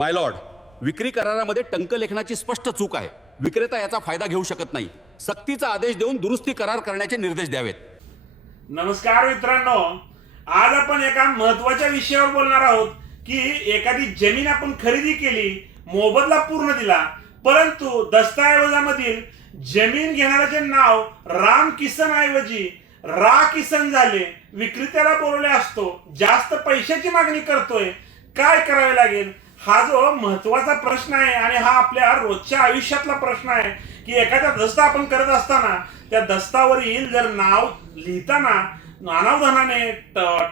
My lord विक्री करारामध्ये टंक लेखनाची स्पष्ट चूक आहे. विक्रेता याचा फायदा घेऊ शकत नाही. सक्तीचा आदेश देऊन दुरुस्ती करार करण्याचे निर्देश द्यावेत. नमस्कार मित्रांनो. आज आपण एका महत्त्वाच्या विषयावर बोलणार आहोत की एखादी जमीन आपण खरेदी केली मोबदला पूर्ण दिला परंतु दस्तऐवजामधील जमीन घेणाऱ्याचे नाव राम किसन ऐवजी रा किसन झाले विक्रेत्याला बोलवले असतो जास्त पैशाची मागणी करतोय काय करावे लागेल? हा जो महत्त्वाचा प्रश्न आहे आणि हा आपल्या रोजच्या आयुष्यातला प्रश्न आहे की एखाद्या दस्ता आपण करत असताना त्या दस्तावरील जर नाव लिहिताना अनावधानाने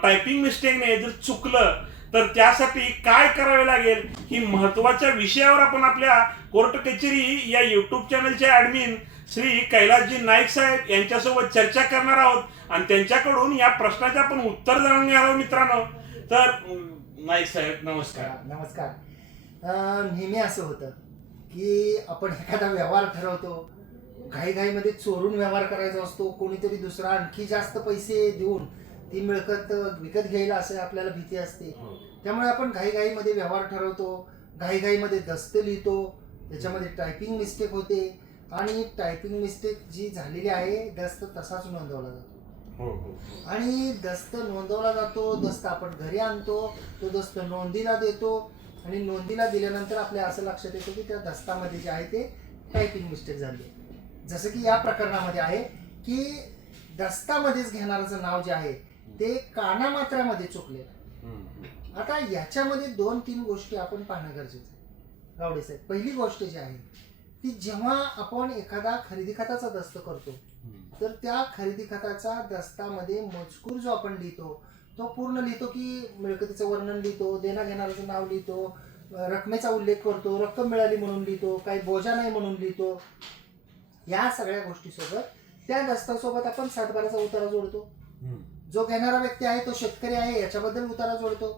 टायपिंग मिस्टेकने जर चुकलं तर त्यासाठी काय करावे लागेल? ही महत्त्वाच्या विषयावर आपण आपल्या कोर्ट कचेरी या युट्यूब चॅनलचे ऍडमिन श्री कैलासजी नाईक साहेब यांच्यासोबत चर्चा करणार आहोत. आणि त्यांच्याकडून या प्रश्नाचे आपण उत्तर जाणून घ्यावं मित्रांनो. तर नाईक साहेब नमस्कार. नमस्कार. अं, नेहमी असं होतं की आपण एखादा व्यवहार ठरवतो घाईघाईमध्ये चोरून व्यवहार करायचा असतो कोणीतरी दुसरा आणखी जास्त पैसे देऊन ती मिळकत विकत घ्यायला असं आपल्याला भीती असते. त्यामुळे आपण घाईघाईमध्ये व्यवहार ठरवतो घाईघाईमध्ये दस्त लिहितो त्याच्यामध्ये टायपिंग मिस्टेक होते आणि टायपिंग मिस्टेक जी झालेली आहे दस्त तसाच नोंदवला जातो. हो हो आणि दस्त नोंदवला जातो दस्त आपण घरी आणतो तो दस्त नोंदीला देतो आणि नोंदीला दिल्यानंतर आपल्या असं लक्षात येतं की त्या दस्तामध्ये जे आहे ते टायपिंग मिस्टेक झाली आहे. जसं की या प्रकरणामध्ये आहे की दस्तामध्येच घेणाऱ्याचं नाव जे आहे ते कानामात्रामध्ये चुकलेलं आहे. आता याच्यामध्ये दोन तीन गोष्टी आपण पाहणं गरजेचं आहे गावडे साहेब पहिली गोष्ट जी आहे ती जेव्हा आपण एखादा खरेदी खताचा दस्त करतो तर त्या खरेदी खताचा दस्तामध्ये मजकूर जो आपण लिहितो तो पूर्ण लिहितो की मिळकतीचं वर्णन लिहितो देणा घेणाऱ्याचं नाव लिहितो रकमेचा उल्लेख करतो रक्कम मिळाली म्हणून लिहितो काही बोजा नाही म्हणून लिहितो या सगळ्या गोष्टीसोबत त्या दस्तासोबत आपण सातबाराचा उतारा जोडतो. जो घेणारा व्यक्ती आहे तो शेतकरी आहे याच्याबद्दल उतारा जोडतो.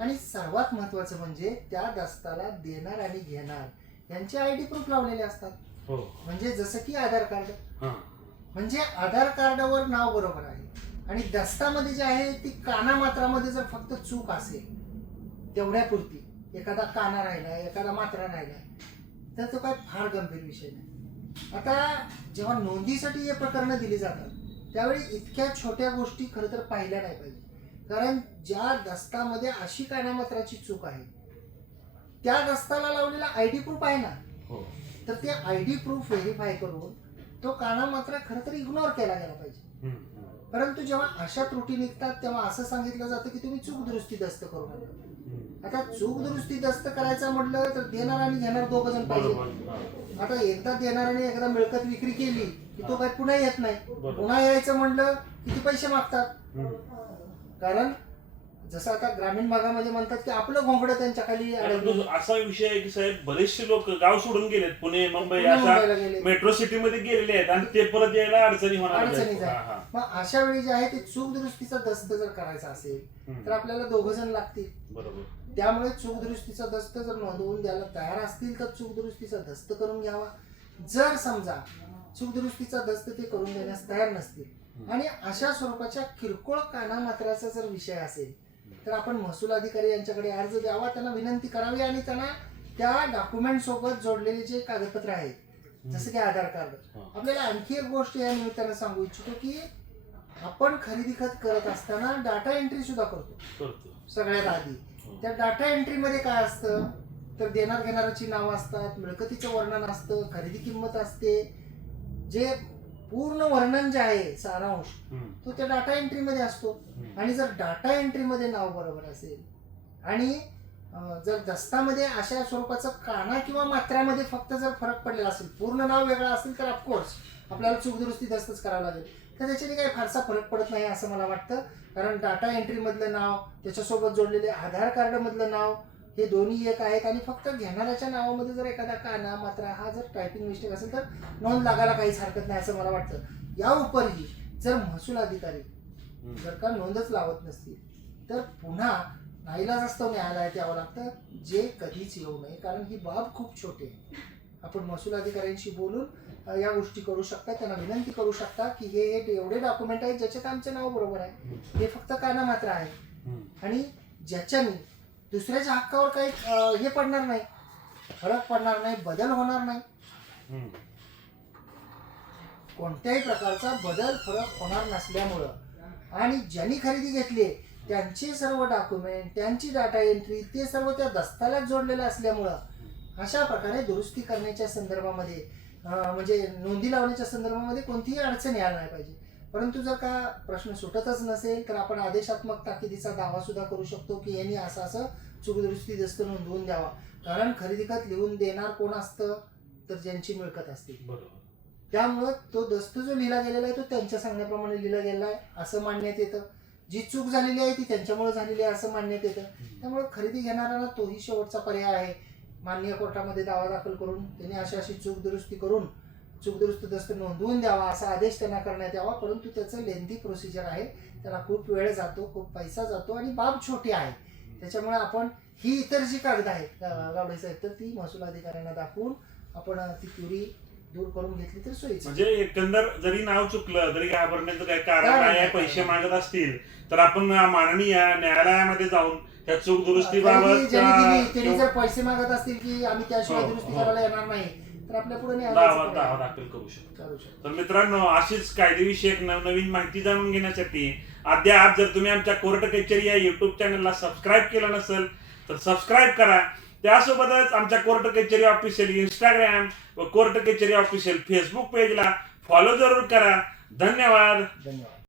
आणि सर्वात महत्वाचं म्हणजे त्या दस्ताला देणार आणि घेणार यांचे आय डी प्रूफ लावलेले असतात. हो. म्हणजे जसं की आधार कार्ड. म्हणजे आधार कार्डावर नाव बरोबर आहे. आणि दस्तामध्ये जे आहे ती कानामात्रामध्ये जर फक्त चूक असेल तेवढ्यापुरती एखादा काना राहिला एखादा मात्रा राहिला तर तो काय फार गंभीर विषय नाही. आता जेव्हा नोंदीसाठी हे प्रकरणं दिली जातात त्यावेळी इतक्या छोट्या गोष्टी खरं तर पाहिल्या नाही पाहिजे. कारण ज्या दस्तामध्ये अशी कानामात्राची चूक आहे त्या दस्ताला लावलेला आय डी प्रूफ आहे ना? हो. तर ते आय डी प्रूफ व्हेरीफाय करून तो काना मात्र खरं तर इग्नोर केला गेला पाहिजे. परंतु जेव्हा अशा त्रुटी निघतात तेव्हा असं सांगितलं जातं की तुम्ही चूक दुरुस्ती दस्त करून आणा आता चूक दुरुस्ती दस्त करायचं म्हटलं तर देणार आणि घेणार दोघ जण पाहिजे. आता एकदा देणार आणि एकदा मिळकत विक्री केली की तो काय पुन्हा येत नाही. पुन्हा यायचं म्हटलं किती पैसे मागतात. कारण जसं आता ग्रामीण भागामध्ये म्हणतात की आपलं घोंगडं त्यांच्या खाली अडकलं. असा विषय आहे की साहेब बरेचसे लोक गाव सोडून गेलेत पुणे मुंबई पुन्हा अशा मुंबईला गेले मेट्रो सिटी मध्ये गेलेले आहेत आणि ते परत यायला अडचणी होणार आहेत. अडचणीच आहे. हा, हा. मग अशा वेळी जे आहे ते चूक दुरुस्तीचा दस्त जर करायचा असेल हम्म. तर आपल्याला दोघ जण लागतील बरोबर त्यामुळे चूक दुरुस्तीचा दस्त जर नोंदवून द्यायला तयार असतील तर चूक दुरुस्तीचा दस्त करून घ्यावा जर समजा चूक दुरुस्तीचा दस्त ते करून देण्यास तयार नसतील आणि अशा स्वरूपाच्या किरकोळ कानामात्राचा जर विषय असेल तर आपण महसूल अधिकारी यांच्याकडे अर्ज द्यावा त्यांना विनंती करावी आणि त्यांना त्या डॉक्युमेंट सोबत जोडलेले जे कागदपत्र आहेत जसं की आधार कार्ड. हा. आपल्याला आणखी एक गोष्ट या निमित्तानं सांगू इच्छितो की आपण खरेदी खत करत असताना डाटा एंट्री सुद्धा करतो. करतो. सगळ्यात आधी. त्या डाटा एंट्रीमध्ये काय असतं? तर देणार घेणाऱ्याची नावं असतात मिळकतीचं वर्णन असतं खरेदी किंमत असते. जे पूर्ण वर्णन जे आहे सारांश. तो त्या डाटा एंट्रीमध्ये असतो. आणि जर डाटा एंट्रीमध्ये नाव बरोबर असेल आणि जर दस्तामध्ये अशा स्वरूपाचं काना किंवा मात्रामध्ये फक्त जर फरक पडलेला असेल पूर्ण नाव वेगळं असेल तर ऑफकोर्स आपल्याला चूक दुरुस्ती दस्तच करावं लागेल तर त्याच्याने काही फारसा फरक पडत नाही असं मला वाटतं कारण डाटा एंट्रीमधलं नाव त्याच्यासोबत जोडलेले आधार कार्डमधलं नाव हे दोन्ही एक आहेत आणि फक्त घेणाऱ्याच्या नावामध्ये जर एखादा काना मात्रा हा जर टायपिंग मिस्टेक असेल तर नोंद लागायला काहीच हरकत नाही असं मला वाटतं या उपरही जर महसूल अधिकारी. जर का नोंदच लावत नसतील तर पुन्हा नाईलाज असतो न्यायालयात यावं लागतं जे कधीच येऊ नये कारण ही बाब खूप छोटी आहे आपण महसूल अधिकाऱ्यांशी बोलून या गोष्टी करू शकता त्यांना विनंती करू शकता की हे एवढे डॉक्युमेंट आहेत ज्याच्यात आमचे नाव बरोबर आहे हे फक्त काना मात्र आहे. आणि ज्याच्याने दुसऱ्याच्या हक्कावर काही अं, हे पडणार नाही. फरक पडणार नाही बदल होणार नाही. हम्म. कोणत्याही प्रकारचा बदल फरक होणार नसल्यामुळं. आणि ज्यांनी खरेदी घेतली त्यांचे सर्व डॉक्युमेंट त्यांची डाटा एंट्री ते सर्व त्या दस्तावेजात जोडलेलं असल्यामुळं अशा प्रकारे दुरुस्ती करण्याच्या संदर्भामध्ये अं, म्हणजे नोंदी लावण्याच्या संदर्भामध्ये कोणतीही अडचण यायला नाही पाहिजे. परंतु जर का प्रश्न सुटतच नसेल तर आपण आदेशात्मक ताकिदीचा दावा सुद्धा करू शकतो की यांनी असं असं चुकदुरुस्ती दस्त नोंदवून द्यावा. कारण खरेदी खत लिहून देणार कोण असतं तर ज्यांची मिळकत असते. बरोबर. त्यामुळं तो दस्त जो लिहिला गेलेला आहे तो त्यांच्या सांगण्याप्रमाणे लिहिला गेलेला आहे असं मानण्यात येतं. जी चूक झालेली आहे ती त्यांच्यामुळे झालेली आहे असं मानण्यात येतं. त्यामुळे खरेदी घेणाऱ्यांना तोही शेवटचा पर्याय आहे. मान्य कोर्टामध्ये दावा दाखल करून त्यांनी अशी अशी चूक दुरुस्ती करून चूक दुरुस्ती दस्त नोंदवून द्यावा असा आदेश त्यांना करण्यात यावा परंतु त्याचं लेंदी प्रोसिजर आहे त्याला खूप वेळ जातो खूप पैसा जातो आणि बाब छोटी आहे त्याच्यामुळे आपण ही इतर जी कागद आहेत गावडे साहेब तर ती महसूल अधिकाऱ्यांना दाखवून आपण ती क्युरी दूर करून घेतली तर सोयीची म्हणजे एकंदर जरी नाव चुकलं जरी घाबरण्याचं काही कारण नाही आहे. पैसे मागत असतील तर आपण माननीय न्यायालयामध्ये जाऊन त्या चूक त्यांनी अं, जर पैसे मागत असतील की आम्ही त्याशिवाय हो, दुरुस्ती हो. करायला येणार नाही तर आपल्या पुढे दावा दावा दाखल करू शकतो. करू शकतो. तर मित्रांनो अशीच कायदेविषयक नवनवीन माहिती जाणून घेण्यासाठी अद्याप जर तुम्ही आमच्या कोर्ट कचेरी या युट्यूब चॅनलला सबस्क्राईब केलं नसेल तर सबस्क्राईब करा. त्यासोबतच आमच्या कोर्ट कचेरी ऑफिशियल इंस्टाग्राम व कोर्ट कचेरी ऑफिशियल फेसबुक पेजला फॉलो जरूर करा. धन्यवाद. धन्यवाद.